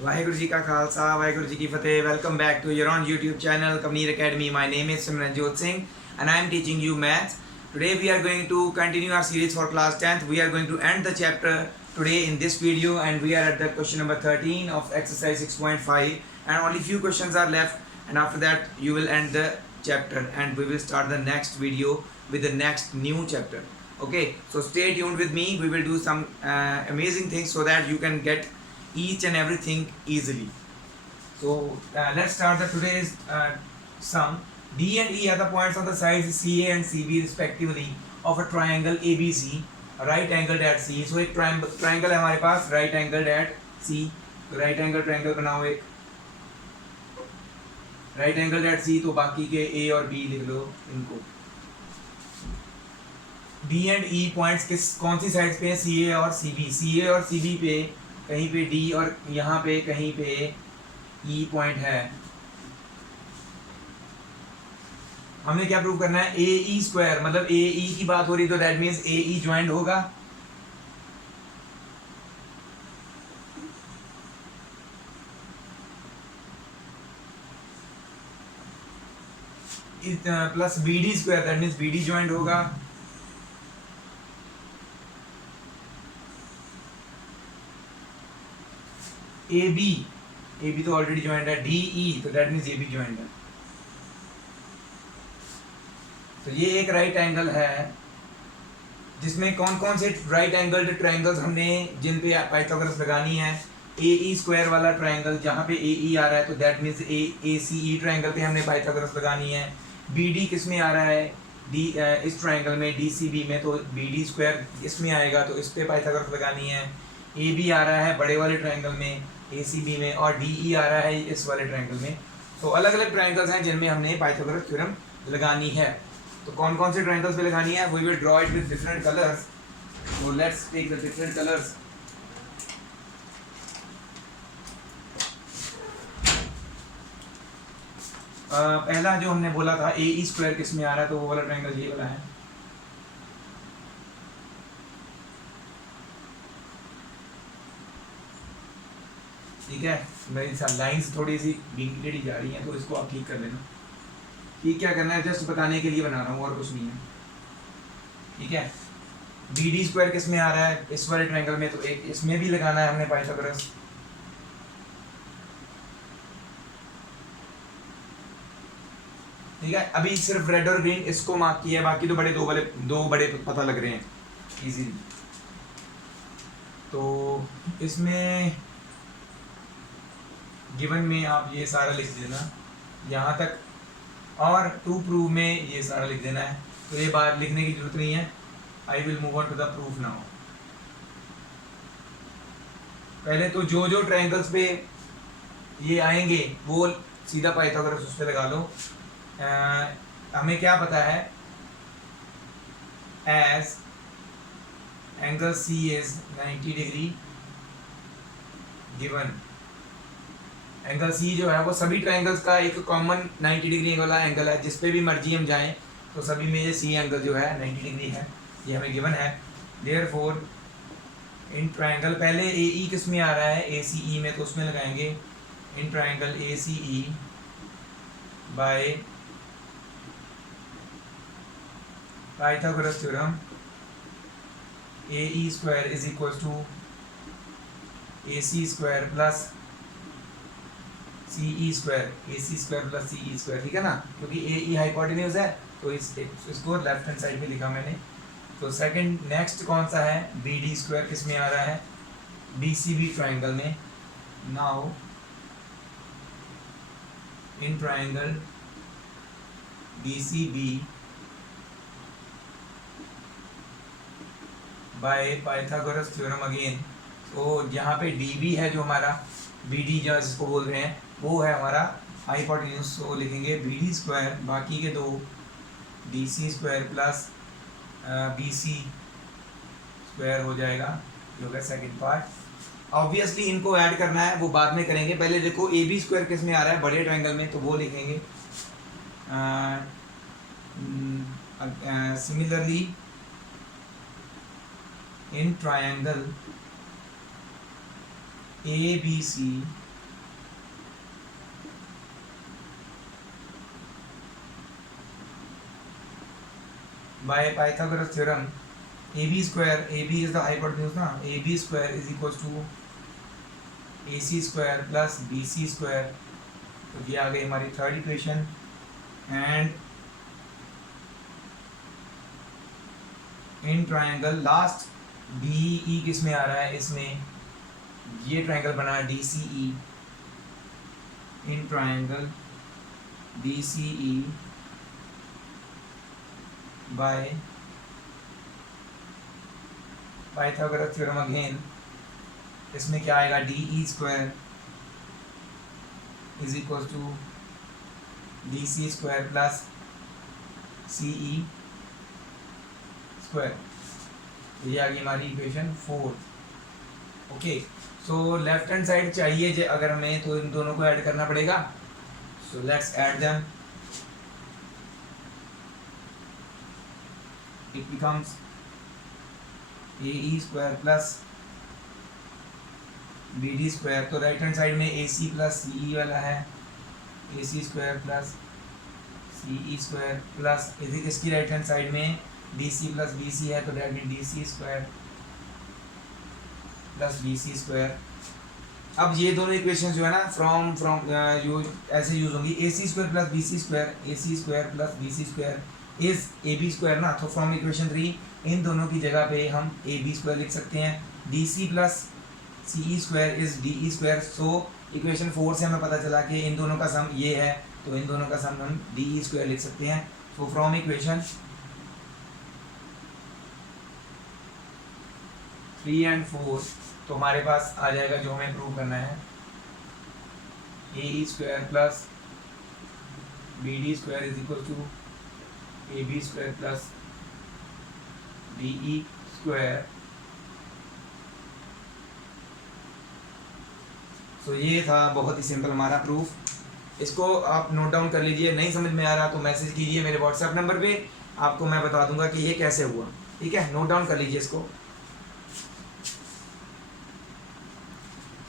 वाहेगुरु जी का खालसा वाहेगुरु जी की फतेह. Welcome back to your own YouTube channel Kavneer Academy. My name is Simranjot Singh and I am teaching you maths. Today we are going to continue our series for class 10th. We are going to end the chapter today in this video and we are at the question number 13 of exercise 6.5 and only few questions are left and after that you will end the chapter and we will start the next video with the next new chapter. Okay, so stay tuned with me. We will do some amazing things so that you can get each and everything easily. So let's start the today's sum. D and E are the points on the sides CA and CB respectively of a triangle ABC, right angled at C. So एक triangle है हमारे पास right angled at C. तो right angle triangle बनाओ एक right angled at C. तो बाकी के A और B लिख लो इनको. D and E पॉइंट्स किस कौन सी साइड्स पे हैं CA और CB. CA और CB पे कहीं पे D और यहाँ पे कहीं पे E पॉइंट है. हमने क्या प्रूव करना है ए ई स्क्वायर मतलब ए ई की बात हो रही तो that means A E joint होगा. Plus B D square that means B D joint होगा. ए बी तो ऑलरेडी ज्वाइंट है. डी ई तो that means A B joint है. तो ये एक राइट एंगल है जिसमें कौन कौन से राइट एंगल्ड ट्रायंगल्स हमने जिन पे पाइथागोरस लगानी है. ए ई स्क्वायर वाला ट्रायंगल जहाँ पे ए ई आ रहा है तो that means A C E triangle पे हमने पाइथागोरस लगानी है. बी डी किस में आ रहा है डी इस ट्रायंगल में डी सी बी में तो बी डी स्क्वायर इसमें आएगा तो इस पे पाइथागोरस लगानी है. ए बी आ रहा है बड़े वाले ट्रायंगल में ए सी बी में और डी ई आ रहा है इस वाले ट्रायंगल में. तो अलग अलग ट्रायंगल्स हैं जिनमें हमने पाइथागोरस थ्योरम लगानी है. तो कौन कौन से ट्रायंगल्स पे लगानी है we will draw it with different colours. So let's take the different colours. पहला जो हमने बोला था ए ई स्क्वायर किस में आ रहा है तो वो वाला ट्रायंगल ये वाला है. ठीक है, मेरी लाइंस थोड़ी सी बिंगी टेढ़ी जा रही हैं तो इसको आप ठीक कर लेना. ठीक, क्या करना है जस्ट बताने के लिए बना रहा हूँ और कुछ नहीं है. ठीक है, बी डी स्क्वायर किस में आ रहा है इस वाले ट्रायंगल में तो एक इसमें भी लगाना है हमने पाइथागोरस. ठीक है, अभी सिर्फ रेड और ग्रीन इसको मार्क किया है बाकी तो दो बड़े पता लग रहे हैं इजीली. तो इसमें गिवन में आप ये सारा लिख देना यहाँ तक और टू प्रूव में ये सारा लिख देना है. तो ये बात लिखने की जरूरत नहीं है. I will move on to the proof now. पहले तो जो जो ट्रायंगल्स पे ये आएंगे वो सीधा पाइथागोरस उस पे लगा लो. हमें क्या पता है as angle C is 90 degree given. Angle C जो है वो सभी ट्रायंगल्स का एक कॉमन 90 डिग्री वाला एंगल है. जिस पे भी मर्जी हम जाएं तो सभी में ये सी एंगल जो है 90 डिग्री है. ये हमें गिवन है. देयरफॉर इन ट्रायंगल पहले ए ई किस में आ रहा है ए सी ई में तो उसमें लगाएंगे in triangle A C E by Pythagoras theorem A E square is equal to A C square plus C E square. A C square plus C E square. ठीक है ना, क्योंकि ए ई हाइपोटेन्यूज है तो इसको लेफ्ट हैंड साइड पे लिखा मैंने. तो सेकंड नेक्स्ट कौन सा है बी डी स्क्वायर किस में आ रहा है डी सी बी ट्राइंगल में. Now in triangle D C B by Pythagoras theorem again. तो यहाँ पे डी बी है जो हमारा बी डी जो जिसको बोल रहे हैं वो है हमारा हाइपोटेन्यूज. तो लिखेंगे बी डी स्क्वायर बाकी के दो D C square plus B C square हो जाएगा जो है सेकेंड पार्ट. ऑब्वियसली इनको ऐड करना है वो बाद में करेंगे. पहले देखो ए बी स्क्वायर किस में आ रहा है बड़े ट्रायंगल में तो वो लिखेंगे. Similarly in triangle ABC by Pythagoras theorem AB square, AB is the hypotenuse ना, AB square is equal to AC square plus BC square. तो ये आ गई हमारी third equation. And in triangle last DE किस में आ रहा है, इसमें ये ट्रायंगल बना है DCE, in triangle DCE by Pythagoras theorem again. इसमें क्या आएगा, DE square is equal to DC square plus CE square. तो ये आ गई हमारी equation 4। Okay, so left hand side चाहिए अगर हमें, तो इन दोनों को ऐड करना पड़ेगा। So let's add them. It becomes AE square plus BD square. तो राइट हैंड साइड में AC प्लस CE वाला है, AC square plus CE square plus इसकी राइट हैंड साइड में DC प्लस BC है, तो that mean DC square plus BC square. अब ये दोनों इक्वेशन जो है ना फ्रॉम जो ऐसे यूज होंगी, AC square plus BC square, AC square plus BC square is AB square ना। तो फ्रॉम इक्वेशन 3 इन दोनों की जगह पे हम AB स्क्वायर लिख सकते हैं। DC plus CE square is DE square. So equation 4 से हमें पता चला कि इन दोनों का सम ये है, तो इन दोनों का सम हम DE स्क्वायर लिख सकते हैं। सो फ्रॉम इक्वेशन 3 एंड 4 तो हमारे पास आ जाएगा जो हमें प्रूव करना है, AE square plus BD square is equal to AB square plus DE square. तो ये था बहुत ही सिंपल हमारा प्रूफ। इसको आप नोट डाउन कर लीजिए, नहीं समझ में आ रहा तो मैसेज कीजिए मेरे व्हाट्सएप नंबर पे, आपको मैं बता दूंगा कि ये कैसे हुआ। ठीक है, नोट डाउन कर लीजिए इसको।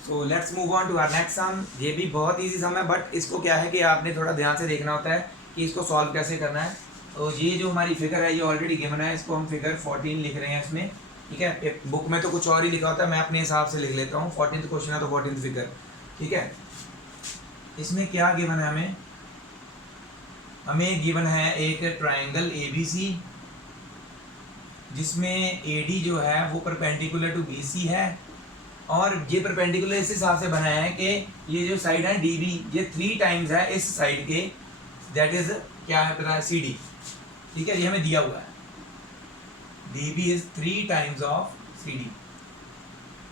So let's move on to our next sum. ये भी बहुत इजी सम है, बट इसको क्या है कि आपने थोड़ा ध्यान से देखना होता है कि इसको सॉल्व कैसे करना है। तो ये जो हमारी फिगर है ये ऑलरेडी गिवन है, इसको हम फिगर 14 लिख रहे हैं इसमें। ठीक है, बुक में तो कुछ और ही लिखा होता है, मैं अपने हिसाब से लिख लेता हूँ। 14th क्वेश्चन है तो 14th फिगर। ठीक है, इसमें क्या गिवन है हमें गिवन है एक ट्राइंगल ABC जिसमें AD जो है वो परपेंडिकुलर टू BC है, और ये परपेंडिकुलर इस हिसाब से बना है कि ये जो साइड है DB ये 3 टाइम्स है इस साइड के, दैट इज क्या है पता है, CD। ठीक है, ये हमें दिया हुआ है, DB is 3 times of CD।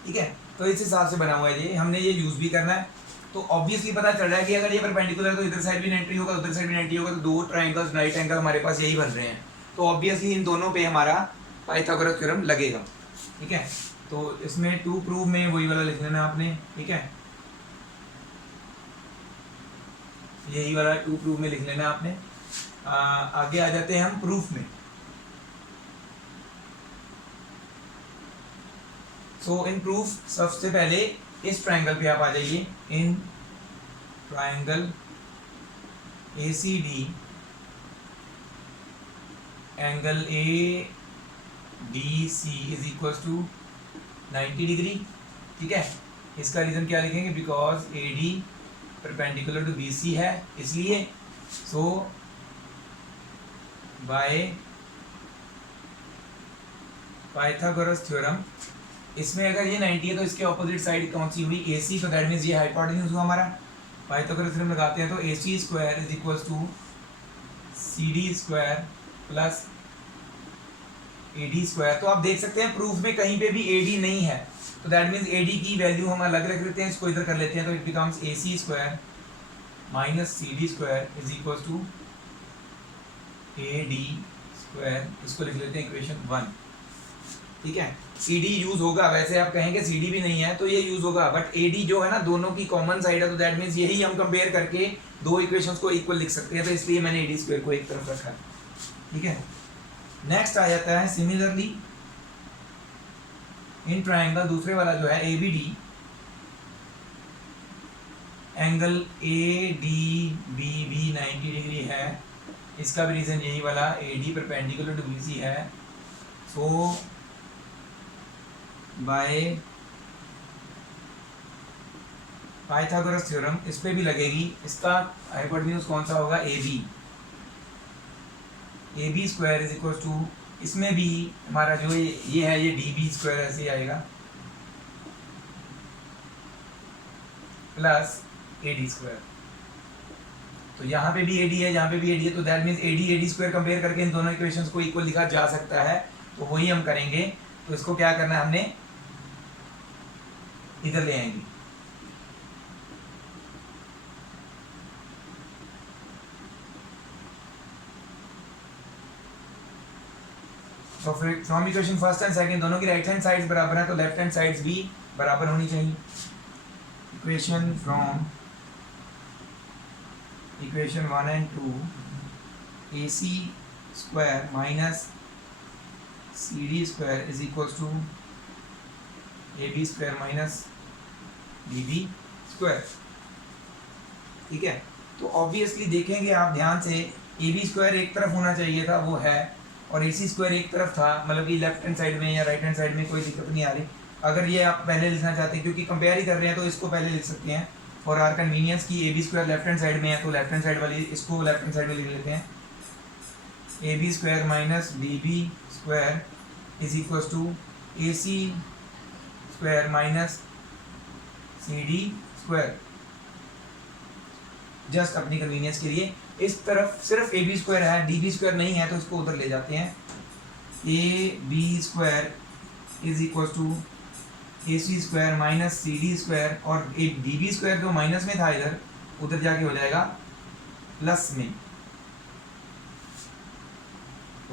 ठीक है, तो इस हिसाब से बना हुआ है ये, हमने ये यूज भी करना है। तो ऑब्वियसली पता चल रहा है कि अगर ये परपेंडिकुलर तो इधर साइड भी 90 होगा, उधर साइड भी 90 होगा, तो दो ट्राइंगल्स राइट एंगल हमारे पास यही बन रहे हैं। तो ऑब्वियसली इन दोनों पे हमारा पाइथागोरस थ्योरम लगेगा। ठीक है, तो इसमें 2 प्रूव में वही वाला लिख लेना आपने। ठीक है, यही वाला 2 प्रूव में लिख लेना आपने। आगे आ जाते हैं हम प्रूफ में। सो इन प्रूफ सबसे पहले इस ट्राइंगल पे आप आ जाइए। In triangle ACD angle ADC is equal to 90 degree. ठीक है, इसका रीजन क्या लिखेंगे, because AD perpendicular to BC है, इसलिए सो बाय पाइथागोरस थ्योरम, इसमें अगर ये 90 है तो इसके ऑपोजिट साइड कौन सी हुई, AC, तो दैट मीन्स ये हाइपोटेन्यूज हुआ हमारा। पाइथागोरस थ्योरम लगाते हैं तो AC square is equal to CD square plus AD square. तो आप देख सकते हैं प्रूफ में कहीं पे भी AD नहीं है, तो दैट मीन्स AD की वैल्यू हम अलग रख लेते हैं, इसको इधर कर लेते हैं, तो it becomes AC square minus CD square is equal to AD square. इसको लिख लेते हैं इक्वेशन 1। ठीक है, CD यूज होगा, वैसे आप कहेंगे CD भी नहीं है तो ये यूज होगा, बट AD जो है ना दोनों की कॉमन साइड है, तो दैट मीन्स यही हम कंपेयर करके दो इक्वेशंस को इक्वल लिख सकते हैं, तो इसलिए मैंने AD स्क्वायर को एक तरफ रखा है। ठीक है, नेक्स्ट आ जाता है सिमिलरली इन ट्राइंगल, दूसरे वाला जो है ABD एंगल ADBB 90 डिग्री है, इसका भी रीज़न यही वाला, AD परपेंडिकुलर टू BC है, सो बाय पाइथागोरस थ्योरम इस पे भी लगेगी। इसका हाइपोटेन्यूज कौन सा होगा? AB square is equal to, इसमें भी हमारा जो ये है ये DB स्क्वायर ऐसे ही आएगा प्लस AD स्क्वायर। तो यहाँ पे भी AD है, यहाँ पे भी AD है, तो that means AD square compare करके इन दोनों इक्वेशंस को इक्वल लिखा जा सकता है। तो वही हम करेंगे। तो इसको क्या करना है, हमने इधर ले आएंगे। तो फिर from equation first and second दोनों की राइट हैंड साइड्स बराबर है, तो लेफ्ट हैंड साइड्स भी बराबर होनी चाहिए। Equation from equation 1 and 2 AC square minus CD square is equal to AB square minus BB square. ठीक है, तो ऑब्वियसली देखेंगे आप ध्यान से, AB स्क्वायर एक तरफ होना चाहिए था, वो है, और AC स्क्वायर एक तरफ था, मतलब कि लेफ्ट हैंड साइड में या राइट हैंड साइड में कोई दिक्कत नहीं आ रही। अगर ये आप पहले लिखना चाहते हैं, क्योंकि कंपेयर ही कर रहे हैं, तो इसको पहले लिख सकते हैं फॉर आर कन्वीनियंस की AB square left hand side में है, तो लेफ्ट हैंड साइड वाली इसको लेफ्ट हैंड साइड में लिख लेते हैं। AB square minus BB square is equal to AC square minus CD square. Just अपनी कन्वीनियंस के लिए इस तरफ सिर्फ AB स्क्वायर है, DB स्क्वायर नहीं है, तो इसको उधर ले जाते हैं। AB square is equal to AC square minus CD square, और DB स्क्वायर जो माइनस में था इधर, उधर जाके हो जाएगा प्लस में।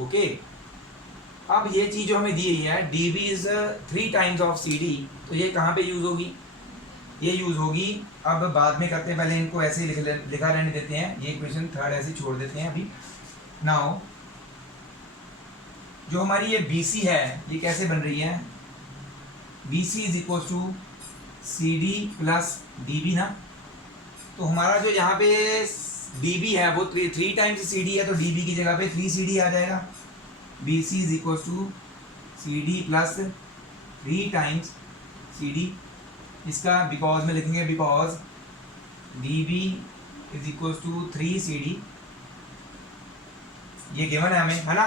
ओके, अब ये चीज जो हमें दी हुई है DB is 3 times of CD, तो ये कहाँ पे यूज होगी? ये यूज होगी, अब बाद में करते हैं, पहले इनको ऐसे ही लिखा रहने देते हैं, ये इक्वेशन थर्ड ऐसे छोड़ देते हैं अभी। नाउ जो हमारी ये BC है, ये कैसे बन रही है? BC is equal to CD plus DB ना, तो हमारा जो यहाँ पे DB है वो 3 टाइम्स CD है, तो DB की जगह पे 3CD आ जाएगा। BC is equal to CD plus 3 times CD। इसका बिकॉज में लिखेंगे, because DB is equal to 3CD, ये गिवन है हमें, है ना।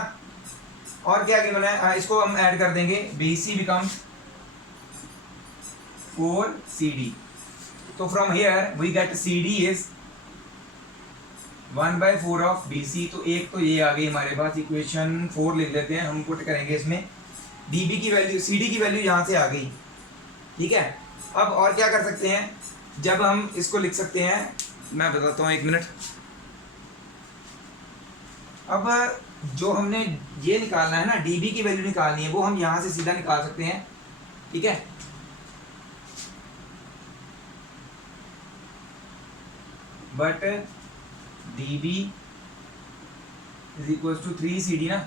और क्या गिवन है, इसको हम ऐड कर देंगे, BC बिकम्स 4CD। तो from here we get CD is 1/4 of BC। तो एक तो ये आ गई हमारे पास, इक्वेशन 4 लिख लेते हैं, हम पुट करेंगे इसमें। DB की वैल्यू, CD की वैल्यू यहाँ से आ गई। ठीक है, अब और क्या कर सकते हैं, जब हम इसको लिख सकते हैं, मैं बताता हूँ, 1 मिनट। अब जो हमने ये निकालना है ना, DB की वैल्यू निकालनी है, वो हम यहाँ से सीधा निकाल सकते हैं। ठीक है, but DB is equal to 3CD ना,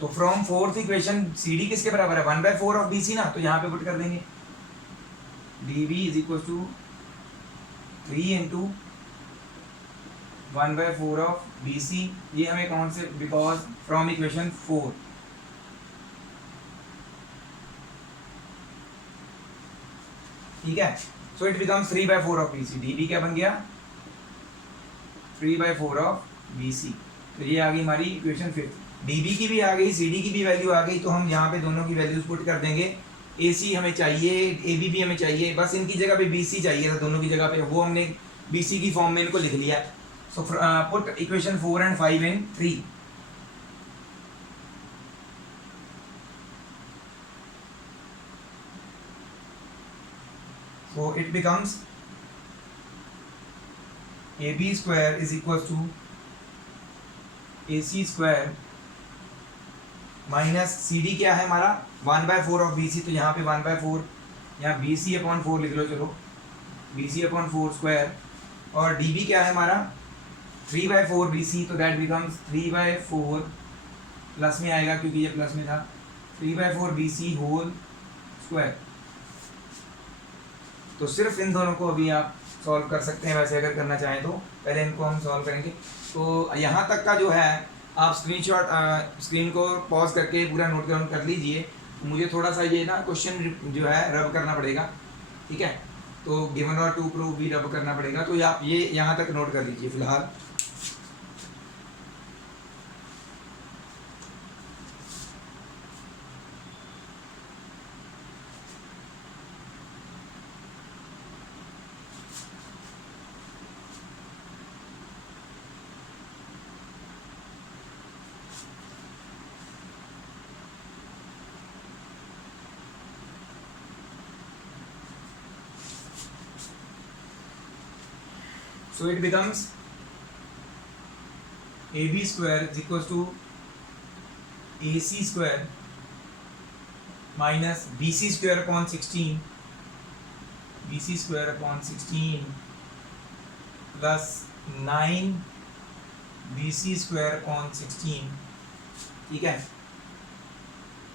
तो फ्रॉम फोर्थ इक्वेशन CD किसके बराबर है? 1/4 ऑफ BC ना, तो यहाँ पे पुट कर देंगे DB is equal to 3 into 1/4 of BC। ये हमें कौन से, बिकॉज फ्रॉम इक्वेशन 4। ठीक है, सो it becomes 3/4 of BC। DB क्या बन गया? 3/4 ऑफ BC। तो ये आ गई हमारी इक्वेशन 5। DB की भी आ गई, CD की भी वैल्यू आ गई, तो हम यहाँ पे दोनों की वैल्यूज पुट कर देंगे। AC हमें चाहिए, AB भी हमें चाहिए, बस इनकी जगह पे BC चाहिए था दोनों की जगह पे, वो हमने BC की फॉर्म में इनको लिख लिया। So put equation 4 and 5 in 3। So it becomes AB square is equal to AC square minus CD क्या है हमारा? 1/4 ऑफ BC, तो यहाँ पे 1/4, यहाँ BC/4 लिख लो, चलो BC/4 स्क्वायर, और DB क्या है हमारा? 3/4 BC, तो दैट बिकम्स 3/4, प्लस में आएगा क्योंकि ये प्लस में था, 3/4 BC होल स्क्वायर। तो सिर्फ इन दोनों को अभी आप सॉल्व कर सकते हैं वैसे अगर करना चाहें तो। पहले इनको हम सॉल्व करेंगे। तो यहाँ तक का जो है आप स्क्रीन को पॉज करके पूरा नोट डाउन कर लीजिए। मुझे थोड़ा सा ये ना क्वेश्चन जो है रब करना पड़ेगा, ठीक है। तो गिवन और टू प्रूव भी रब करना पड़ेगा, तो आप ये यहाँ तक नोट कर लीजिए फिलहाल। So it becomes AB square is equals to AC square minus BC square upon 16, BC square upon 16 plus 9 BC square upon 16, ठीक है।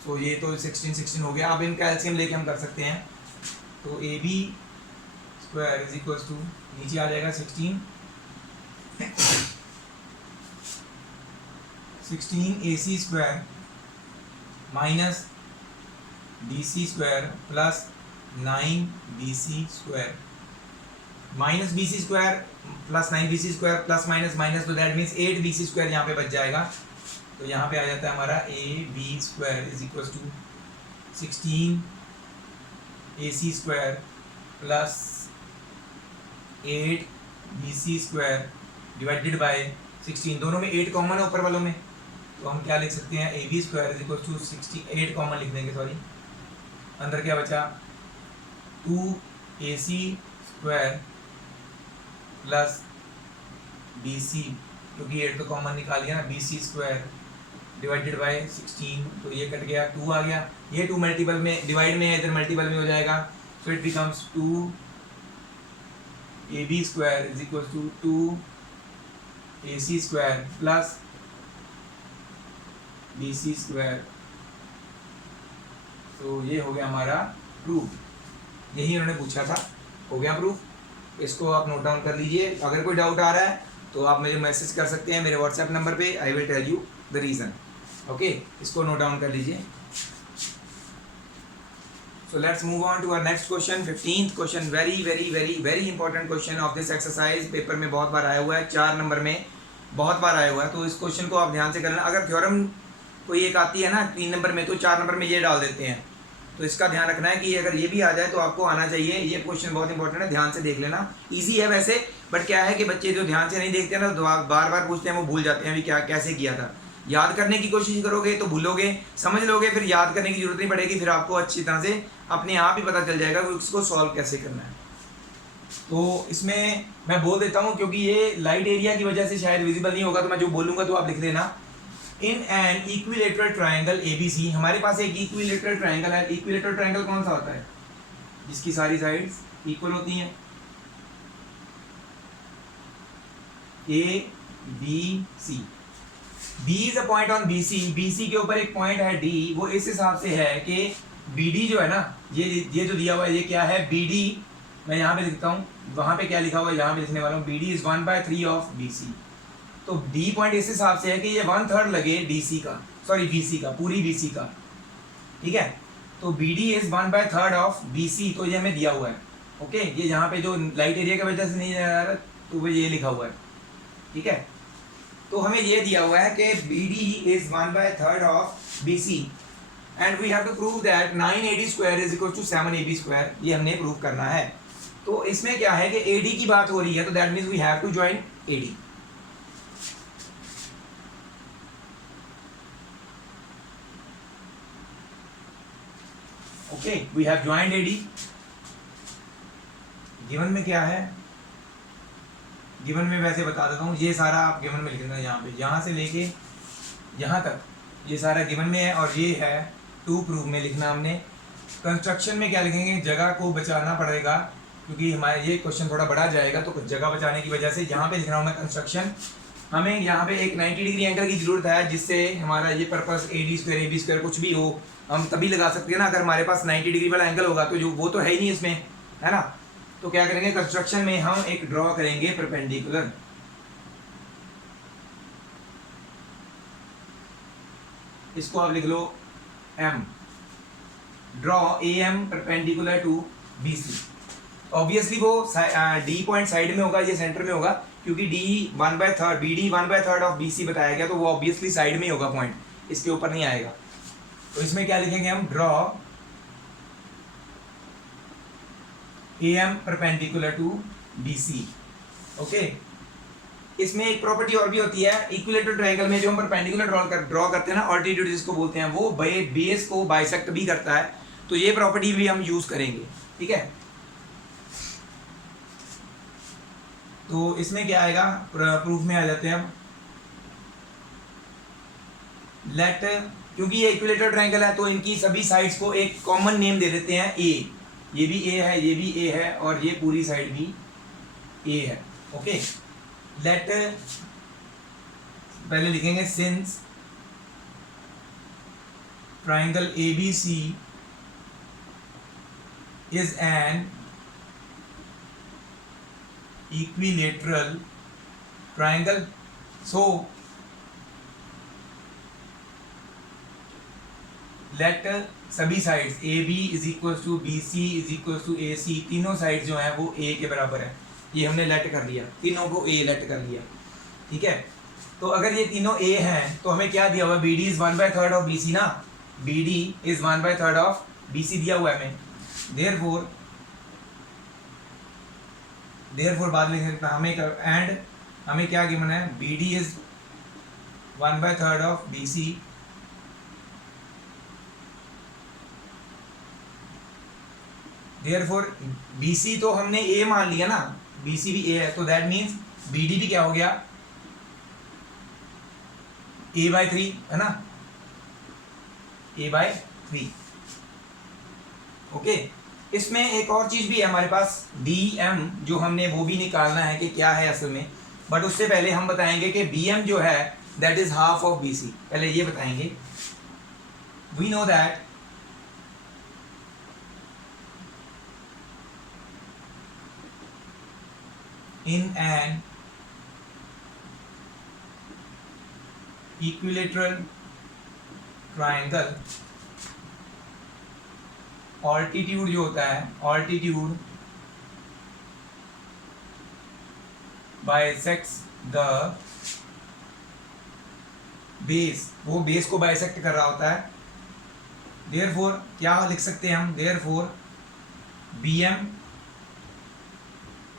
तो ये तो 16 हो गया। अब इनका एलसीएम लेके हम कर सकते हैं। तो AB square is equals to नीचे आ जाएगा 16 AC square minus BC square plus 9 BC square minus BC square plus 9 BC square plus minus minus, तो दैट मीन्स 8 BC स्क्वायर यहाँ पे बच जाएगा। तो यहाँ पे आ जाता है हमारा AB square is equals to 16 AC square plus 8 BC square divided by 16। दोनों में 8 कॉमन है ऊपर वालों में, तो हम क्या लिख सकते हैं AB square is equal to 68 common लिख देंगे, सॉरी। अंदर क्या बचा 2AC स्क्वायर प्लस BC, क्योंकि 8 तो कॉमन निकाल लिया ना, BC स्क्वायर डिवाइडेड बाय 16, तो ये कट गया 2 आ गया। ये 2 मल्टीपल में डिवाइड में है, इधर मल्टीपल में हो जाएगा। So it becomes 2 AB square is equal to 2 AC square plus BC square. तो ये हो गया हमारा प्रूफ। यही उन्होंने पूछा था, हो गया प्रूफ। इसको आप नोट डाउन कर लीजिए। अगर कोई डाउट आ रहा है तो आप मुझे मैसेज कर सकते हैं मेरे व्हाट्सएप नंबर पे। I will tell you the reason. Okay, इसको नोट डाउन कर लीजिए। So let's move on to our next question, 15th question, very important question of this exercise। Paper में बहुत बार आया हुआ है, 4 नंबर में बहुत बार आया हुआ है, तो इस क्वेश्चन को आप ध्यान से करना। अगर थ्योरम कोई एक आती है ना 3 नंबर में, तो 4 नंबर में ये डाल देते हैं, तो इसका ध्यान रखना है कि अगर ये भी आ जाए तो आपको आना चाहिए। ये क्वेश्चन बहुत इंपॉर्टेंट है, ध्यान से देख लेना। ईजी है वैसे, बट क्या है कि बच्चे जो ध्यान से नहीं देखते हैं ना, तो बार बार पूछते हैं, वो भूल जाते हैं अभी क्या कैसे किया था। याद करने की कोशिश करोगे तो भूलोगे, समझ लोगे फिर याद करने की जरूरत नहीं पड़ेगी, फिर आपको अच्छी तरह से अपने आप ही पता चल जाएगा कि उसको सॉल्व कैसे करना है। तो इसमें मैं बोल देता हूँ, क्योंकि ये लाइट एरिया की वजह से शायद विजिबल नहीं होगा, तो मैं जो बोलूँगा तो आप लिख लेना। In an equilateral triangle ABC, हमारे पास एक इक्विलेटरल ट्राइंगल है। इक्विलेटरल ट्राइंगल कौन सा होता है? जिसकी सारी साइड्स इक्वल होती हैं। ABC, B is a point on BC के ऊपर एक पॉइंट है D। वो इस हिसाब से है कि BD जो है ना, ये जो दिया हुआ है, ये क्या है BD। मैं यहाँ पे लिखता हूँ, वहाँ पे क्या लिखा हुआ है यहाँ पे लिखने वाला हूँ। BD is 1/3 of BC। तो D पॉइंट इस हिसाब से है कि ये 1/3 लगे DC का, सॉरी BC का, पूरी BC का, ठीक है। तो BD इज 1/3 ऑफ BC, तो ये हमें दिया हुआ है। ओके, ये यहाँ पे जो लाइट एरिया की वजह से नहीं आ रहा, तो वो ये लिखा हुआ है, ठीक है। तो हमें ये दिया हुआ है कि BD is 1/3 of BC and we have to prove that 9AD square is equal to 7AB square. ये हमने प्रूव करना है। तो इसमें क्या है कि AD की बात हो रही है, तो that means we have to join AD। Okay, we have joined AD। Given में क्या है? गिवन में वैसे बता देता हूँ, ये सारा आप गिवन में लिख देना। यहाँ पे यहाँ से लेके यहाँ तक ये सारा गिवन में है, और ये है टू प्रूव में लिखना हमने। कंस्ट्रक्शन में क्या लिखेंगे? जगह को बचाना पड़ेगा, क्योंकि हमारे ये क्वेश्चन थोड़ा बड़ा जाएगा, तो जगह बचाने की वजह से यहाँ पे लिख रहा हूँ मैं कंस्ट्रक्शन। हमें यहाँ पे एक 90 डिग्री एंगल की जरूरत है, जिससे हमारा ये purpose AD square AB square कुछ भी हो हम तभी लगा सकते हैं ना। अगर हमारे पास 90 डिग्री वाला एंगल होगा तो जो वो तो है ही नहीं इसमें, है ना। तो क्या करेंगे, कंस्ट्रक्शन में हम एक ड्रॉ करेंगे परपेंडिकुलर। इसको आप लिख लो M, draw AM perpendicular to BC। Obviously वो D पॉइंट साइड में होगा, ये सेंटर में होगा, क्योंकि D 1/3 BD 1/3 ऑफ BC बताया गया, तो वो ऑब्वियसली साइड में ही होगा, पॉइंट इसके ऊपर नहीं आएगा। तो इसमें क्या लिखेंगे हम, draw AM perpendicular to BC। Okay, इसमें एक प्रॉपर्टी और भी होती है इक्विलेटरल ट्रायंगल में, जो हम परपेंडिकुलर ड्रॉ करते हैं ना, ऑल्टीट्यूड जिसको बोलते हैं, वो बेस को बाइसेक्ट भी करता है, तो ये प्रॉपर्टी भी हम यूज करेंगे। ठीक है, तो इसमें क्या आएगा, प्रूफ में आ जाते हैं अब। लेट, क्योंकि ये इक्विलेटरल ट्रायंगल है तो इनकी सभी साइड्स को एक कॉमन नेम दे देते हैं A। ये भी A है, ये भी A है, और ये पूरी साइड भी A है। ओके, लेट, पहले लिखेंगे since triangle ABC is an equilateral triangle, so let सभी sides AB is equal to BC is equal to AC, तीनों साइड्स जो हैं वो A के बराबर है। ये हमने लेट कर लिया, तीनों को A लेट कर लिया। ठीक है, तो अगर ये तीनों A हैं तो हमें क्या दिया हुआ, BD इज 1/3 ऑफ BC ना, BD इज 1/3 ऑफ BC दिया हुआ है हमें। देयरफॉर बाद लिख सकते हैं हमें, एंड हमें क्या गिवन है, BD is 1/3 of BC therefore BC तो हमने A मान लिया ना, BC भी A है, तो दैट मीन्स BD भी क्या हो गया, A/3 है ना, A/3। ओके, इसमें एक और चीज भी है हमारे पास, DM, जो हमने वो भी निकालना है कि क्या है असल में, बट उससे पहले हम बताएंगे कि BM जो है that is half of BC। पहले ये बताएंगे, we know that in an equilateral triangle altitude जो होता है, altitude bisects the base, वो बेस को बाइसेक्ट कर रहा होता है। therefore क्या लिख सकते हैं हम, therefore BM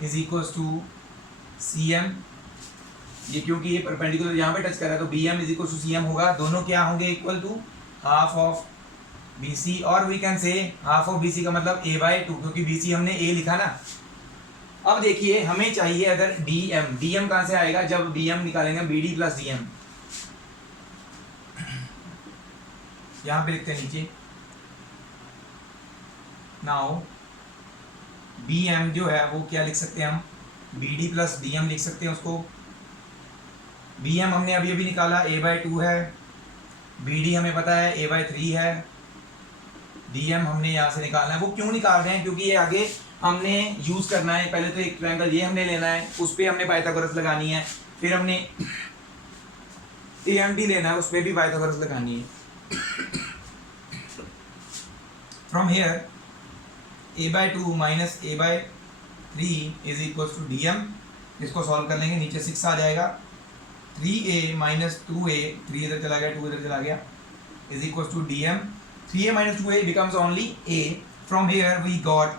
is equal to CM, ये क्योंकि ये परपेंडिकुलर यहाँ पे टच कर रहा है, तो BM is equal to CM होगा, दोनों क्या होंगे, equal to half of BC, और we can say half of BC का मतलब A/2, क्योंकि BC हमने A लिखा ना। अब देखिए हमें चाहिए अगर DM कहाँ से आएगा, जब DM निकालेंगे BD प्लस DM, यहाँ पे लिखते हैं नीचे, नाउ BM जो है वो क्या लिख सकते हैं हम, BD प्लस DM लिख सकते हैं उसको। BM हमने अभी अभी निकाला, A/2 है, BD हमें पता है A/3 है, DM हमने यहाँ से निकालना है। वो क्यों निकाल रहे हैं, क्योंकि ये आगे हमने यूज़ करना है। पहले तो एक ट्रायंगल ये हमने लेना है, उस पर हमने पाइथागोरस लगानी है, फिर हमने AMD लेना है, उस पर भी पाइथागोरस लगानी है। From here A/2 minus A/3 is equal to DM, इसको सॉल्व कर लेंगे, नीचे 6 आ जाएगा, 3A माइनस 2A, 3 इधर चला गया, 2 इधर चला गया, is equal to DM, 3A minus 2A becomes only A। From here we got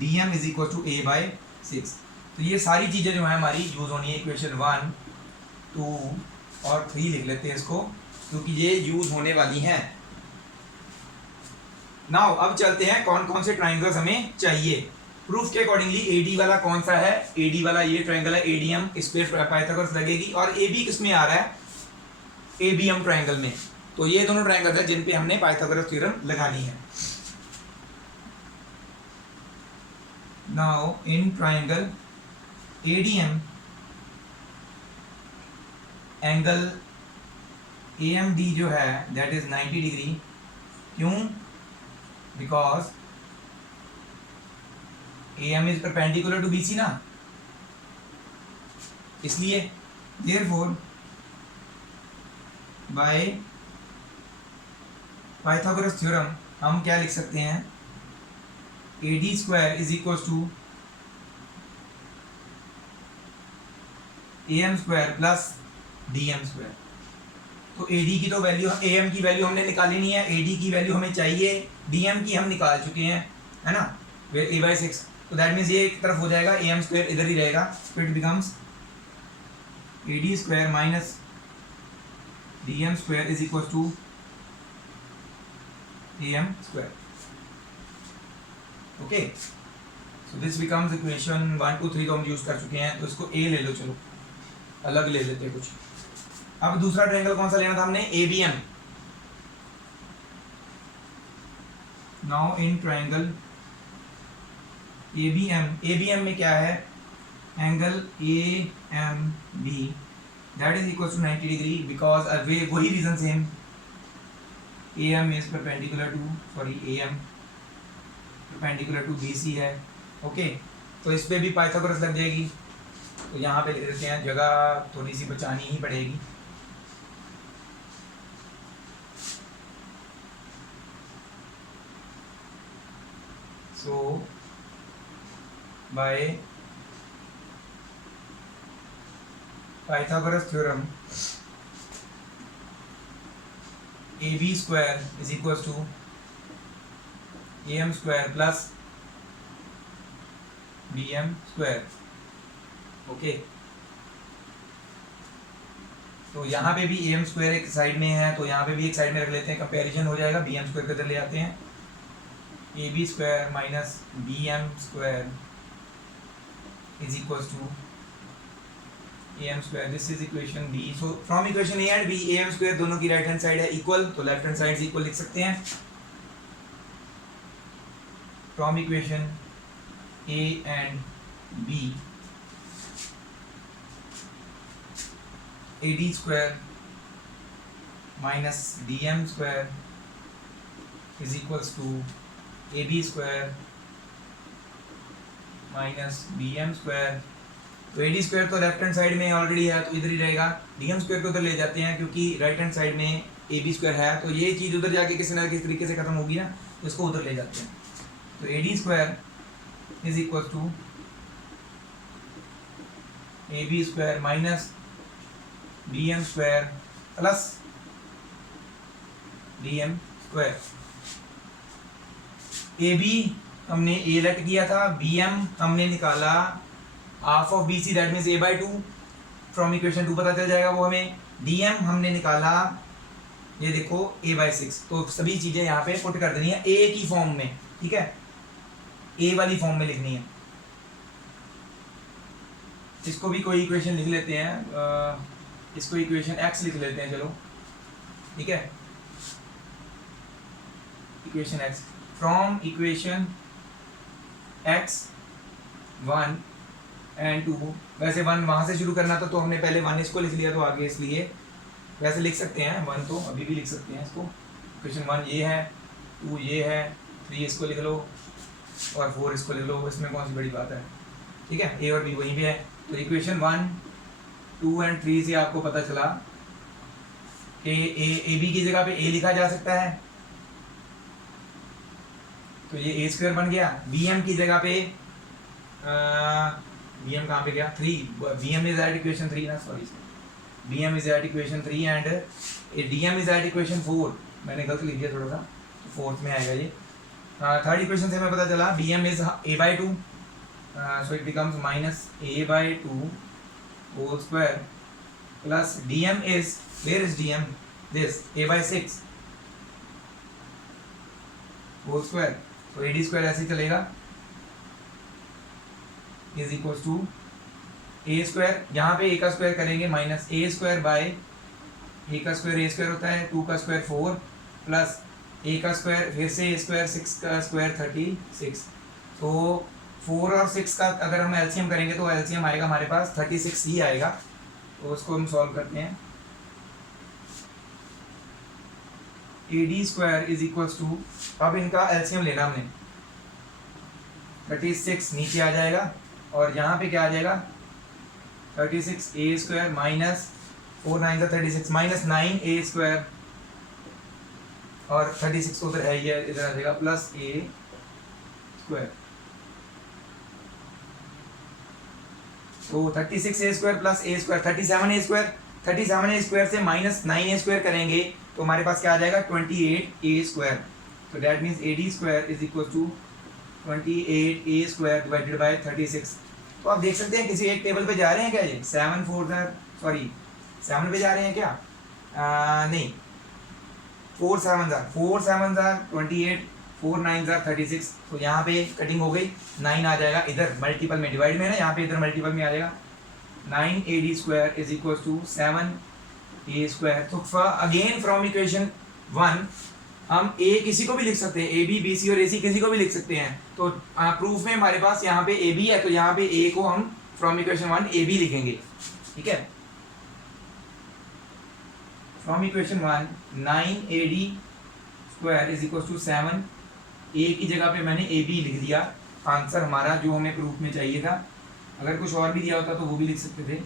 DM is equal to A/6। तो ये सारी चीज़ें जो है हमारी यूज़ होनी है, इक्वेशन 1, 2 और 3 लिख लेते हैं इसको, क्योंकि ये यूज़ होने वाली हैं। नाउ अब चलते हैं कौन कौन से ट्राइंगल्स हमें चाहिए। प्रूफ के अकॉर्डिंगली AD वाला कौन सा है, AD वाला ये ट्राइंगल है, ADM, इस पर पाइथागोरस लगेगी, और AB किस में आ रहा है, ABM ट्राइंगल में। तो ये दोनों ट्राइंगल है जिन पे हमने पाइथागोरस थ्योरम लगानी है। Now in triangle ADM angle AMD जो है दैट इज 90 डिग्री। क्यों, because AM is perpendicular to BC ना, इसलिए देयरफॉर बाय पाइथागोरस थ्योरम हम क्या लिख सकते हैं, AD square is equal to AM square plus DM square. तो AD की तो वैल्यू, AM की वैल्यू हमने निकाली नहीं है, AD की वैल्यू हमें चाहिए, DM की हम निकाल चुके हैं, है ना, A/6। तो दैट मीन्स ये एक तरफ हो जाएगा, AM स्क्वायर इधर ही रहेगा, तो it becomes AD square minus DM square is equal to AM square. Okay, so this becomes equation 1 2 3 तो हम यूज कर चुके हैं, तो इसको A ले लो, चलो अलग ले लेते हैं कुछ। अब दूसरा ट्रायंगल कौन सा लेना था हमने, ABM। Now in triangle ABM में क्या है, angle AMB that is equal to 90 degree, because वही reason same, AM is perpendicular to BC है। ओके, तो इस पे भी पाइथागोरस लग जाएगी, तो यहाँ पे लिख देते हैं, जगह थोड़ी सी बचानी ही पड़ेगी। So by Pythagoras theorem AB square is equal to AM square plus BM square. Okay, तो यहाँ पे भी AM स्क्वायर एक साइड में है, तो यहाँ पे भी एक साइड में रख लेते हैं, कंपैरिजन हो जाएगा, BM स्क्वायर को इधर ले आते हैं, AB square minus BM square is equal to AM square. This is equation B। So from equation A and B, AM square दोनों की राइट हैंड साइड है इक्वल, तो लेफ्ट हैंड साइड इक्वल लिख सकते हैं। From equation A and B, AD square minus DM square is equals to AB square minus BM square. तो AD square तो left hand side में already है, तो इधर ही रहेगा, DM स्क्वायर को उधर ले जाते हैं, क्योंकि राइट हैंड साइड में AB स्क्वायर है, तो ये चीज़ उधर जाके किसी ना किसी तरीके से खत्म होगी ना, तो इसको उधर ले जाते हैं। तो AD square is equal to AB square minus BM square plus DM square. AB हमने A लेट किया था, BM हमने निकाला half of BC, that means A/2, from equation 2 पता चल जाएगा वो हमें। DM हमने निकाला, ये देखो A/6, तो सभी चीज़ें यहाँ पे पुट कर देनी है A की फॉर्म में, ठीक है, A वाली फॉर्म में लिखनी है। इसको भी कोई इक्वेशन लिख लेते हैं, इसको इक्वेशन X लिख लेते हैं, चलो ठीक है, equation X। From equation X 1 and 2, वैसे 1 वहाँ से शुरू करना था, तो हमने पहले 1 इसको लिख लिया, तो आगे इसलिए वैसे लिख सकते हैं 1, तो अभी भी लिख सकते हैं इसको। इक्वेशन 1 ये है, 2 ये है, 3 इसको लिख लो और 4 इसको लिख लो, इसमें कौन सी बड़ी बात है, ठीक है, A और B वहीं पे है। तो इक्वेशन 1 2 एंड 3 से आपको पता चला कि AB की जगह पे A लिखा जा सकता है, तो ये A स्क्वायर बन गया। BM की जगह पे BM कहाँ पे गया, 3, BM इज एट इक्वेशन 3 ना, sorry, BM is at equation 3 and DM is at equation 4, मैंने गलत लिख दिया थोड़ा सा, तो फोर्थ में आएगा ये। थर्ड इक्वेशन से हमें पता चला BM is A/2, so it becomes minus A/2 whole square plus DM is, where is DM, this A/6 whole square. तो AD स्क्वायर ऐसे ही चलेगा, is equal to A square, यहाँ पे A का स्क्वायर करेंगे minus A square by A का square A square होता है, 2 का स्क्वायर 4 प्लस A का स्क्वायर फिर से A स्क्वायर 6 का स्क्वायर 36। तो 4 और 6 का अगर हम एलसीएम करेंगे तो एलसीएम आएगा हमारे पास 36 ही आएगा, तो उसको हम सॉल्व करते हैं। AD square is equals to, अब इनका एलसीएम लेना हमने, 36 नीचे आ जाएगा और यहाँ पे क्या आ जाएगा 36a² माइनस 4 9 36 माइनस 9a² और 36 उधर है ये इधर आ जाएगा प्लस a²। तो 36a² प्लस a², 37a² से माइनस 9a² करेंगे तो हमारे पास क्या आ जाएगा 28a²। तो that means AD² is equal to 28a² divided by 36। तो आप देख सकते हैं किसी एक टेबल पे जा रहे हैं क्या, ये 7 पे जा रहे हैं क्या, नहीं 4 7 28, 4 9 36। तो यहाँ पे कटिंग हो गई, 9 आ जाएगा इधर मल्टीपल में, डिवाइड में है ना, यहाँ पे इधर मल्टीपल में आ जाएगा 9AD² is equal to 7a²। तो अगेन फ्रॉम इक्वेशन 1 हम a किसी को भी लिख सकते हैं, AB BC और AC किसी को भी लिख सकते हैं। तो प्रूफ में हमारे पास यहाँ पे AB है तो यहाँ पे a को हम फ्रॉम इक्वेशन 1 AB लिखेंगे, ठीक है। From equation 1 9AD² is equal to 7, a की जगह पे मैंने AB लिख दिया, आंसर हमारा जो हमें प्रूफ में चाहिए था। अगर कुछ और भी दिया होता तो वो भी लिख सकते थे।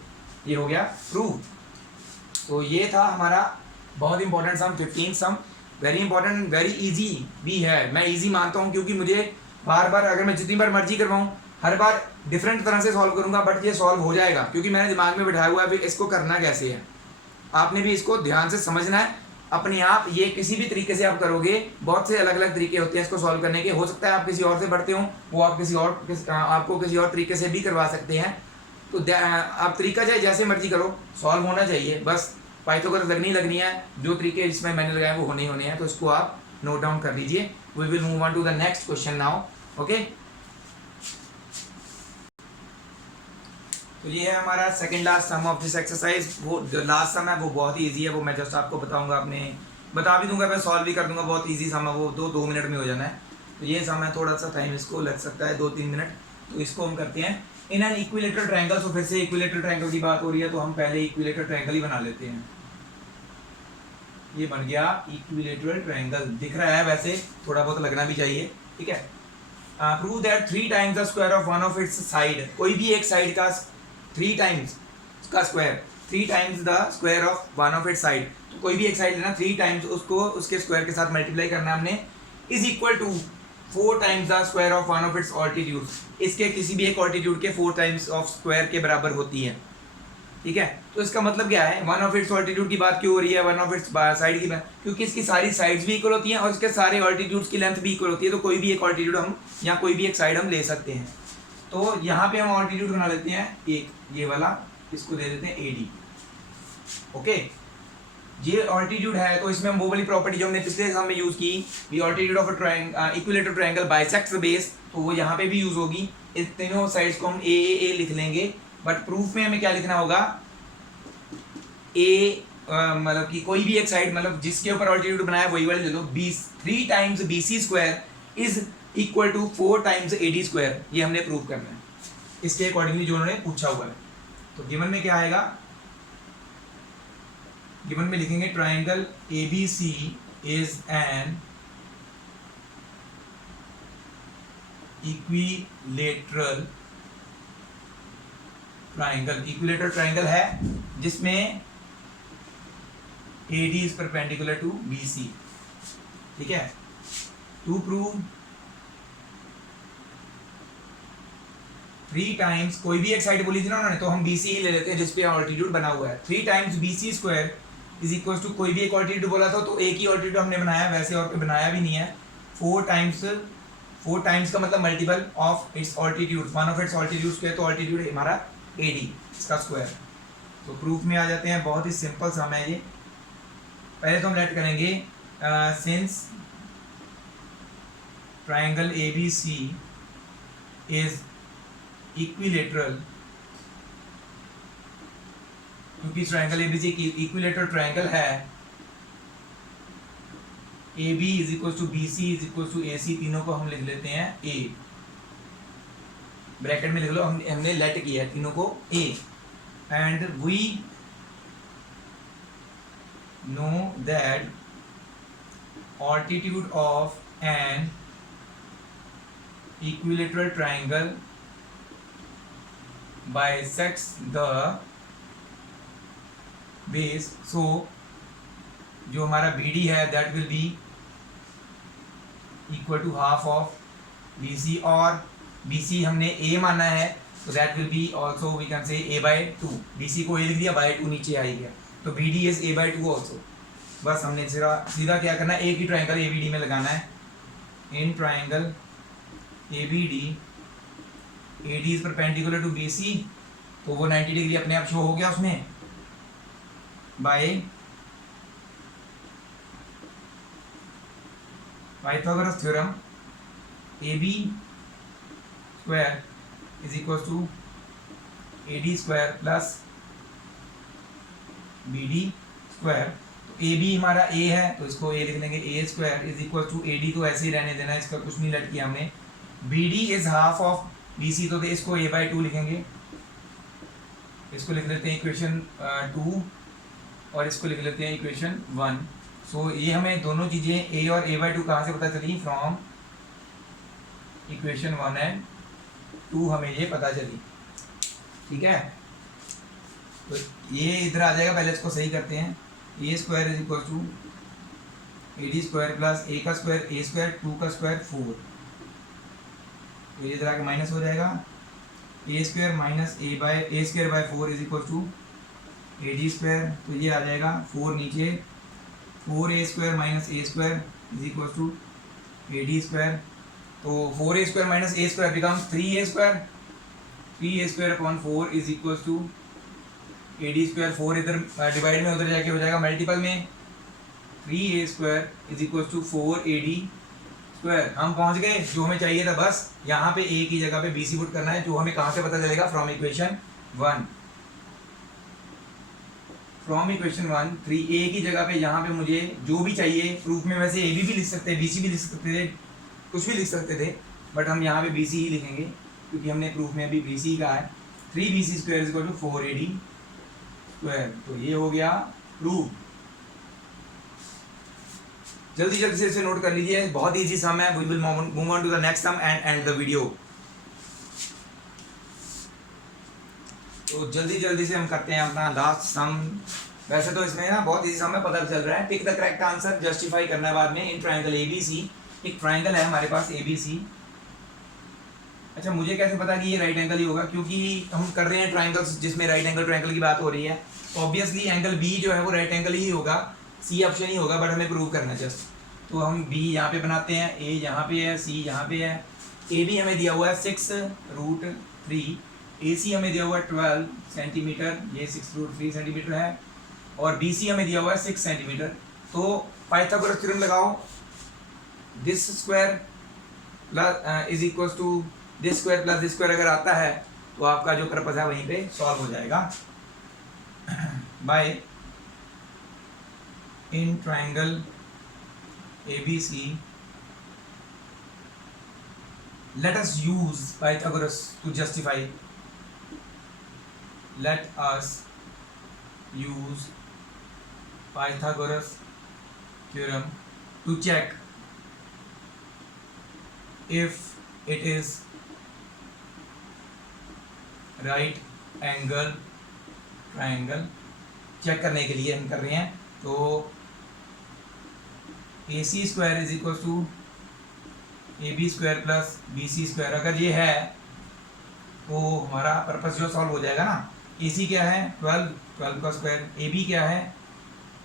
ये हो गया प्रूफ। तो ये था हमारा बहुत इंपॉर्टेंट सम, 15 सम, वेरी इंपॉर्टेंट, वेरी इजी भी है। मैं इजी मानता हूँ क्योंकि मुझे बार बार अगर मैं जितनी बार मर्जी करवाऊँ हर बार डिफरेंट तरह से सॉल्व करूँगा, बट ये सॉल्व हो जाएगा क्योंकि मैंने दिमाग में बिठाया हुआ है इसको करना कैसे है। आपने भी इसको ध्यान से समझना है अपने आप। ये किसी भी तरीके से आप करोगे, बहुत से अलग अलग तरीके होते हैं इसको सॉल्व करने के। हो सकता है आप किसी और से पढ़ते हो, वो आप आपको किसी और तरीके से भी करवा सकते हैं। तो आप तरीका चाहे जैसे मर्जी करो, सॉल्व होना चाहिए, बस पाइथागोरस लगनी है। जो तरीके जिसमें मैंने लगाए वो होने हैं, तो इसको आप नोट डाउन कर लीजिए। We will move on to the next question now, okay. तो ये है हमारा second last sum of this exercise. वो जो लास्ट सम है वो बहुत ही ईजी है, वो मैं जस्ट आपको बताऊंगा, आपने बता भी दूंगा, मैं सॉल्व भी कर दूंगा। बहुत ईजी सम है वो, 2 मिनट में हो जाना है। तो ये सम है, थोड़ा सा टाइम इसको लग सकता है 2-3 मिनट। तो इसको हम करते हैं इन एन इक्विलेटरल ट्रायंगल। तो फिर से इक्विलेटरल ट्रायंगल की बात हो रही है तो हम पहले इक्विलेटरल ट्रायंगल ही बना लेते हैं। ये बन गया इक्विलेटरल ट्रायंगल, दिख रहा है वैसे, थोड़ा बहुत लगना भी चाहिए, ठीक है। Prove that 3 times the square of one of it's side, कोई भी एक साइड का 3 टाइम्स का square, 3 times the square of one of it's side. तो कोई भी एक साइड लेना, 3 टाइम्स उसको उसके स्क्वायर के साथ मल्टीप्लाई करना हमने, is equal to 4 times the square of one of its altitude. इसके किसी भी एक ऑल्टीट्यूड के 4 टाइम्स ऑफ स्क्वायर के बराबर होती है, ठीक है। तो इसका मतलब क्या है, वन ऑफ इट्स ऑल्टीट्यूड की बात क्यों हो रही है, वन ऑफ इट्स साइड की बात, क्योंकि इसकी सारी साइड्स भी इक्वल होती हैं और इसके सारे ऑल्टीट्यूड्स की लेंथ भी इक्वल होती है। तो कोई भी एक ऑल्टीट्यूड हम या कोई भी एक साइड हम ले सकते हैं। तो यहाँ पे हम ऑल्टीट्यूड बना लेते हैं एक, ये वाला, इसको दे देते हैं AD, ओके। ये ऑल्टीट्यूड है तो इसमें हम वो वाली प्रॉपर्टी जो हमने पिछले एग्जाम में यूज की, the altitude of a equilateral triangle bisects the base, तो वो यहाँ पे भी यूज होगी। इस तीनों साइड्स को हम A लिख लेंगे, बट प्रूफ में हमें क्या लिखना होगा, मतलब कि कोई भी एक साइड, मतलब जिसके ऊपर ऑल्टीट्यूड बनाया वही वाले ले लो। 3 times BC² is equal to 4 times AD²। ये हमने प्रूव करना है इसके अकॉर्डिंगली जो उन्होंने पूछा हुआ है। तो गिवन में क्या आएगा, गिवन में लिखेंगे triangle ABC is an equilateral triangle. Equilateral triangle है जिसमें AD is perpendicular to BC, ठीक है। टू प्रूव 3 टाइम्स, कोई भी एक साइड बोली थी ना उन्होंने, तो हम BC ही ले लेते हैं जिसपे ऑल्टीट्यूड बना हुआ है। 3 times BC² is equal to, कोई भी एक ऑल्टीट्यूड बोला था तो एक ही ऑल्टीट्यूड हमने बनाया, वैसे और कोई बनाया भी नहीं है। 4 टाइम्स का मतलब multiple of its altitude, one of its altitude square, तो ऑल्टीट्यूड हमारा AD इसका स्क्वायर। तो प्रूफ में आ जाते हैं, बहुत ही सिंपल सम है ये। पहले तो हम लेट करेंगे since triangle ABC is equilateral, क्योंकि ट्रायंगल ABC इक्विलेटरल ट्रायंगल है, AB is equal to BC is equal to AC, तीनों को हम लिख लेते हैं A, ब्रैकेट में लिख लो, हमने लेट किया है तीनों को A, and we know that altitude of an equilateral triangle bisects the base, so जो हमारा BD है that will be equal to half of BC, और BC हमने A माना है तो that will be also we can say A by 2. BC को A लिख दिया, by 2 नीचे आ गया, तो BD is A by 2 also. बस हमने सीधा क्या करना है, एक ही ट्राइंगल ABD में लगाना है. In triangle ABD AD is perpendicular to BC, तो वो 90 डिग्री अपने आप शो हो गया उसमें by Pythagoras theorem. AB square is equal to AD square plus BD square. तो AB हमारा A है तो इसको A लिख लेंगे, A square is equal to AD को ऐसे ही रहने देना है, इसका कुछ नहीं लट किया हमने. BD is half of BC, तो इसको A by 2 लिखेंगे, इसको लिख लेते हैं इक्वेशन 2 और इसको लिख लेते हैं इक्वेशन 1. सो ये हमें दोनों चीज़ें A और A by 2 कहाँ से पता चली, फ्रॉम इक्वेशन 1 एंड 2 हमें ये पता चली. ठीक है, तो ये इधर आ जाएगा, पहले इसको सही करते हैं. A square is equal to AD square plus A का स्क्वायर A स्क्वायर 2 का स्क्वायर 4, ये इधर आके माइनस हो जाएगा. A square minus A square by 4 is equal to AD square, तो ये आ जाएगा 4 नीचे, 4A square minus A square is equal to AD square. तो 4A square minus A square becomes 3A square, 3A square upon 4 is equal to AD square. 4 इधर divide में उधर जाके हो जाएगा मल्टीपल में, 3A square is equal to 4AD square. हम पहुंच गए जो हमें चाहिए था, बस यहाँ पे A की जगह पे BC पुट करना है, जो हमें कहाँ से पता चलेगा, from equation 1. From equation 1 3A की जगह पे यहाँ पे मुझे जो भी चाहिए, प्रूफ में वैसे AB भी लिख सकते हैं, BC भी लिख सकते थे, कुछ भी लिख सकते थे, बट हम यहाँ पे BC ही लिखेंगे क्योंकि हमने प्रूफ में अभी BC कहा है. 3BC square is equal to 4AD square. तो ये हो गया प्रूफ. जल्दी जल्दी से इसे नोट कर लीजिए, बहुत इजी सम है. We will move on to the next sum and end the video. तो जल्दी जल्दी से हम करते हैं अपना लास्ट सम. वैसे तो इसमें ना बहुत इजी सम है, पता चल रहा है. Pick the correct answer, justify करना है बाद में. इन ट्राइंगल ABC, एक ट्राइंगल है हमारे पास ABC. अच्छा, मुझे कैसे पता कि ये राइट एंगल ही होगा, क्योंकि हम कर रहे हैं ट्राइंगल्स जिसमें राइट एंगल ट्राइंगल की बात हो रही है. ऑब्वियसली एंगल B जो है वो राइट एंगल ही होगा, C ऑप्शन ही होगा, बट हमें प्रूव करना है जस्ट. तो हम B यहाँ पे बनाते हैं, A यहाँ पे है, C यहाँ पे है. AB हमें दिया हुआ है 6√3, AC हमें दिया हुआ है 12 सेंटीमीटर, ये 6√3 सेंटीमीटर है, और BC हमें दिया हुआ है 6 सेंटीमीटर. तो पाइथागोरस थ्योरम लगाओ, this square plus is equal to this square plus this square अगर आता है तो आपका जो पर्पस है वहीं पे सॉल्व हो जाएगा. By in triangle ABC, let us use Pythagoras to justify. Let us use Pythagoras theorem to check if it is right angle triangle. Check करने के लिए हम कर रहे हैं. तो AC square is equal to AB square plus BC square, अगर ये है तो हमारा पर्पस जो सॉल्व हो जाएगा ना. AC क्या है 12 का स्क्वायर, AB क्या है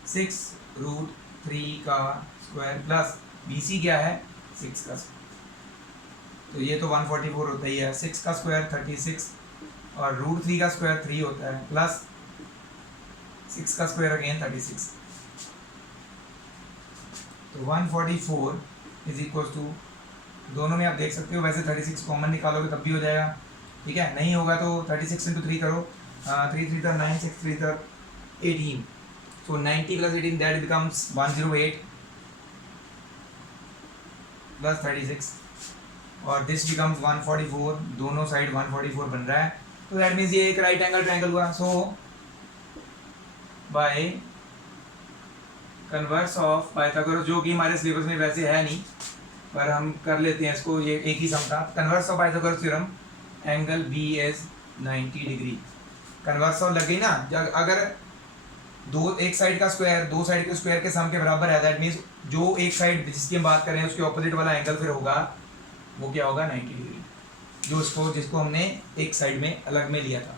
6√3 का स्क्वायर प्लस BC क्या है 6 का स्क्वायर. तो ये तो 144 होता ही है. 6 का स्क्वायर 36 और √3 का स्क्वायर 3 होता है, प्लस 6 का स्क्वायर अगेन 36. तो 144 इज इक्वल टू, दोनों में आप देख सकते हो, वैसे 36 कॉमन निकालोगे तब भी हो जाएगा. ठीक है, नहीं होगा तो 36 × 3 करो, 3 3 9, 6 3 18. सो 90 प्लस 18 दैट बिकम्स 108 प्लस 36, और दिस बिकम्स 144. दोनों साइड 144 बन रहा है, तो दैट मीन्स ये एक राइट एंगल ट्रायंगल हुआ. सो बाय कन्वर्स ऑफ पाइथागोरस, जो कि हमारे सिलेबस में वैसे है नहीं, पर हम कर लेते हैं इसको, ये एक ही सम था। Converse of Pythagoras theorem, angle B is 90 degree. Converse of लग गई ना, जब अगर एक साइड का स्क्वायर दो साइड के स्क्वायर के सम के बराबर है, दैट मीन्स जो एक साइड जिसकी हम बात कर रहे हैं उसके ऑपोजिट वाला एंगल फिर होगा, वो क्या होगा, 90 डिग्री, जो जिसको हमने एक साइड में अलग में लिया था।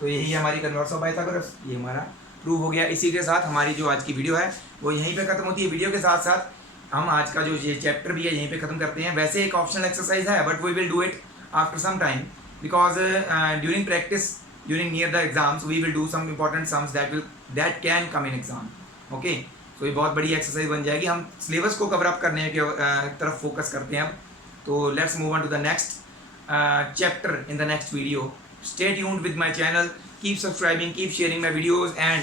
तो यही है हमारी कन्वर्स ऑफ पाइथागोरस, ये हमारा प्रूव हो गया। इसी के साथ हमारी जो आज की वीडियो है वो यहीं पे खत्म होती है। वीडियो के साथ साथ हम आज का जो ये चैप्टर भी है यहीं पे खत्म करते हैं। वैसे एक ऑप्शनल एक्सरसाइज है, but we will do it after some time, because during practice, during near the exams we will do some important sums that can come in exam. okay, so ये बहुत बड़ी एक्सरसाइज बन जाएगी। हम syllabus को cover up करने के तरफ फोकस करते हैं अब। तो let's move on to the next chapter in the next video. Stay tuned with my channel, keep subscribing, keep sharing my videos, and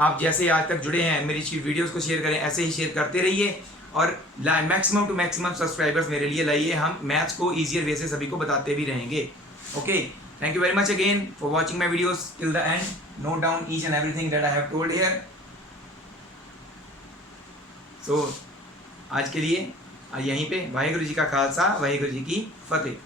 आप जैसे आज तक जुड़े हैं मेरी वीडियोस को शेयर करें, ऐसे ही शेयर करते रहिए और मैक्सिमम टू मैक्सिमम सब्सक्राइबर्स मेरे लिए लाइए। हम मैथ्स को ईजियर वे से सभी को बताते भी रहेंगे। Okay, thank you very much again for watching my videos till the end. Note down each and everything that I have told here. So आज के लिए यहीं पे वाहिगुरु जी का खालसा, वाहिगुरु जी की फतेह।